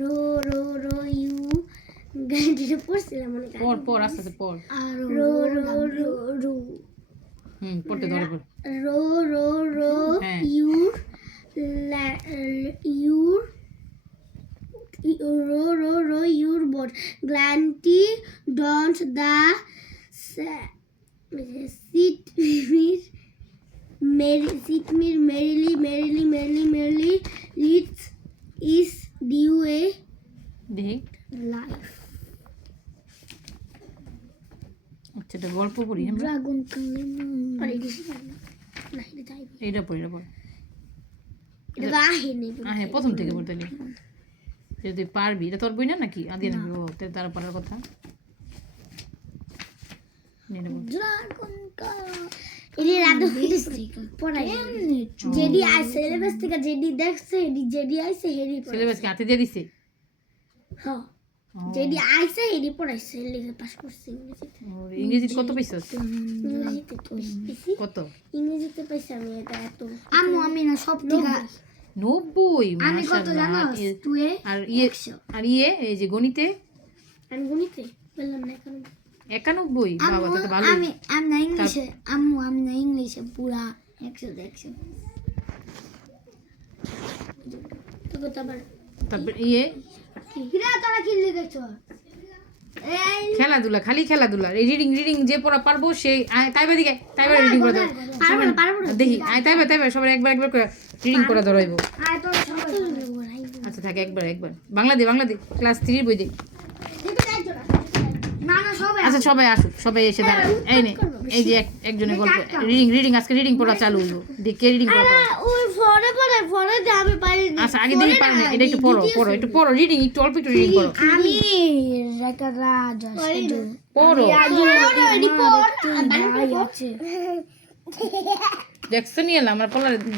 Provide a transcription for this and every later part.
Rho row rho you গানটা পড়ছিলাম মনে পড় পড় আস্তে আস্তে পড়। রো রো রো রো পড়তে ধরে পড়। রো রো রো হ্যাঁ। Your your row row row your boat গ্ল্যান্টি down the merrily leads is due a দেখ life. আচ্ছা এটা গল্প পড়ি আমরা। Dragon আর এটা না এটা তাই এটা পড়ি এটা পড়। এটা আহে নেই হ্যাঁ প্রথম থেকে পড়তে নি। এটা তুই পারবি, এটা তোর বই না নাকি? আদি না ও তার পড়ার কথা। নেনে বল। ড্রাগন কা এলি রাধা পড়াই জেডি আই সিলেবাস থেকে জেডি দেখছে জেডি আইছে হেরি সিলেবাস কি হাতে দিয়ে দিছে? হ্যাঁ জেডি আইছে হেরি পড়াইছে লিখে পাস করছে ইংরেজিতে। ওর ইংরেজিতে কত পাইছস? ইংরেজিতে তো বেশি কত? ইংরেজিতে পাইছি আমি এটা এত আমি না সব থেকে 90 আমি কত জানো মাশাআল্লাহ। তুই আর ইয়ে এই যে গণিতে আমি গণিতে বললাম না এখন 91 বাবা তো ভালো। আমি না ইংলিশে আমি না ইংলিশে পুরা 100 তো কত আবার তারপর ইয়ে হিরা তোরা কি লিখেছ এই খেলাধুলা, খালি খেলাধুলা। এই রিডিং যে পড়া পারবো সেই তাইবা দিকে তাইবা রিডিং করে দাও। পারবো না দেখি তাইবা সবাই একবার করে রিডিং করা ধরাইবো। আয় তোরা সবাই আচ্ছা থাকে একবার বাংলা দে ক্লাস 3 এর বই দে। না সবাই আচ্ছা সবাই আসুক, সবাই এসে দাঁড়ায়। এই নে এই যে একজনের গল্প রিডিং আজকে রিডিং পড়া চালু হইলো। দেখ কে রিডিং পড়া। ওই ফরে দে আমি পারি আচ্ছা আগে দিন পারেন এটা একটু পড়ো রিডিং একটু অল্প একটু রিডিং করো। আমি একটা রাজা পড়ো এডি পড় আছে দেখছেন নিয়ে আমরা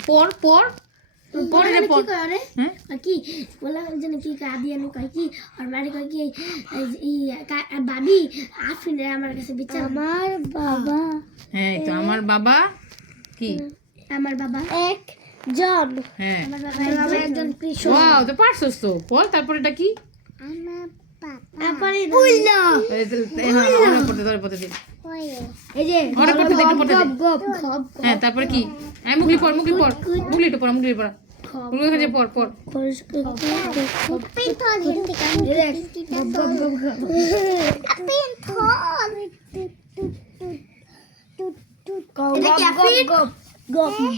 পড় পড় রে পড়। কি করে হ্যাঁ কি বলা যেন কি কাদি আনু কই কি আর বাড়ি কই কি এই বাবি আফিনে আমার কাছে বিচার আমার বাবা হ্যাঁ তো আমার বাবা কি আমার বাবা এক জন হ্যাঁ আমার বাবা একজন কৃষক ওয়াও তো পারছস তো পড়। তারপর এটা কি আমার বাবা বুঝলা পড়তে দে এই যে মনে পড়তে দে একটু পড়তে দে। গপ হ্যাঁ তারপর কি আমি মুগলি পড় মুগলি একটু পড় মুগলি পড় মুগলি পড় পিন থল হিন্দি কাম পিন থল এটা কি আফিন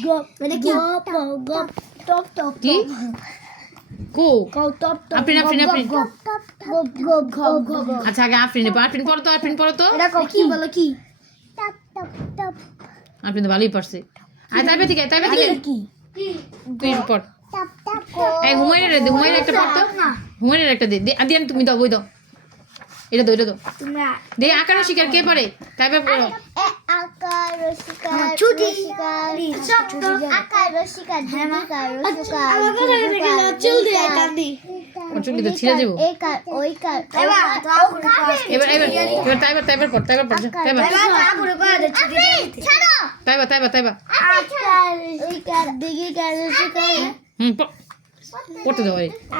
গপ এটা কি গপ টপ কি কো টপ আফরিন গপ আচ্ছা আগে আফরিন পড়ো তো এটা কি বলো কি টপ আফরিন তো ভালোই পারছে। আর তাইবা ঠিক কি তুই পড়। টপ এই হুমায়ুনের একটা পড় তো। হুমায়ুনের একটা দে আদিয়ান তুমি দাও বই দাও। এটা দাও তোমরা দে আকার শিকার কে পারে তাইবা পড়ো। আকার রসিকার ছুটি শব্দ আকার রসিকার দিকার রসিকার চুল দিয়ে কান্দি ওর চুল তো ছিঁড়ে যাবো। একার ওইকার এবার তাইবার পড় তাইবা ছাড়ো আকার ওইকার দিকার রসিকার পড়তে দাও।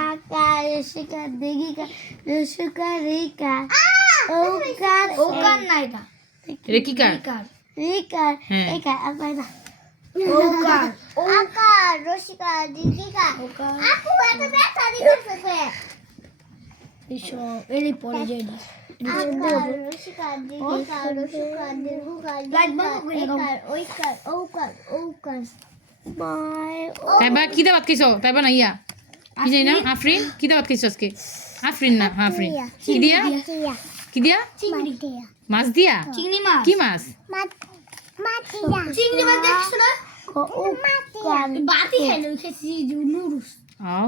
আকার রসিকার দিকার রসিকার রিকার ওকার না এটা এটা কি কার? রিকার হ্যাঁ। একার আবার না ওকার আকার রসিকার দিকার আপু এত ব্যথা দিতেছে এসব এরই পরে যাই আকার রসিকার দিকার রসিকার দিকার একার ওইকার ওকার বাই তাইবা কি দাওয়াত খাইছো? তাইবা না ইয়া কি জানি না আফরিন কি দাওয়াত খাইছো আজকে? আফরিন না আফরিন কি দিয়া চিংড়ি মাছ দিয়া চিংড়ি মাছ কি মাছ? মাটিয়া চিংড়ি মাছ দেখছ না বাতি খেলো খেছি নুডলস ও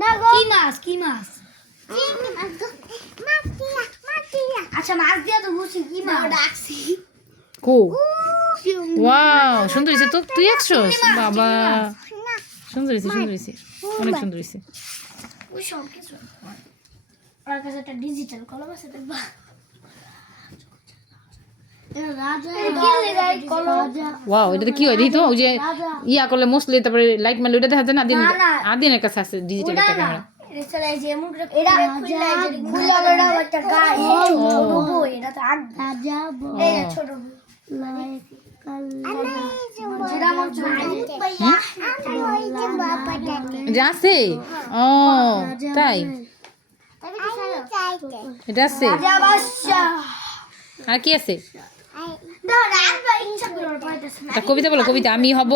না গো কি মাছ চিংড়ি মাছ মাটিয়া আচ্ছা মাছ দিয়া তো বুঝছি কি মাছ ডাকছি কো ওয়াও সুন্দর হইছে তো। তুই একশোস বাবা সুন্দর হইছে অনেক সুন্দর হইছে। ওই সব কিছু আর কাছে একটা ডিজিটাল কলম আছে দেখবা ওয়াও এটা কি হয় দেখি তো ওই যে ইয়া করলে মসলে তারপরে লাইট মারলে ওটা দেখা যায় না। আদিনের কাছে আছে ডিজিটাল একটা ক্যামেরা। এটা চলে এই যে এমন করে এরা খুললা এই যে খুললা বড় একটা গাছ ছোট বউ এটা তো আগ রাজা এই যে ছোট বউ এটা আছে ও তাই এটা আছে আর কি আছে একটা কবিতা বলো কবিতা আমি হব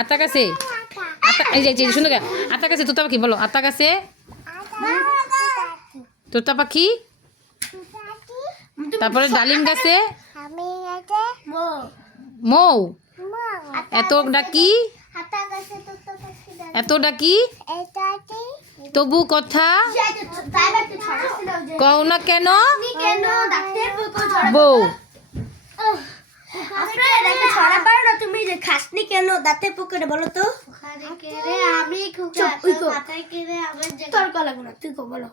আত্মা কাছে এই যে সুন্দর আত্মা কাছে তোতা পাখি বলো আত্মা কাছে তোতা পাখি তারপরে ডালিম গাছে মৌ এত ডাকি এত ডাকি তবু কথা কও না কেন বউ তুমি যে খাসনি কেন দাঁতে পুকুরে বলো তো আমি তোর গলা গুলো তুই বলো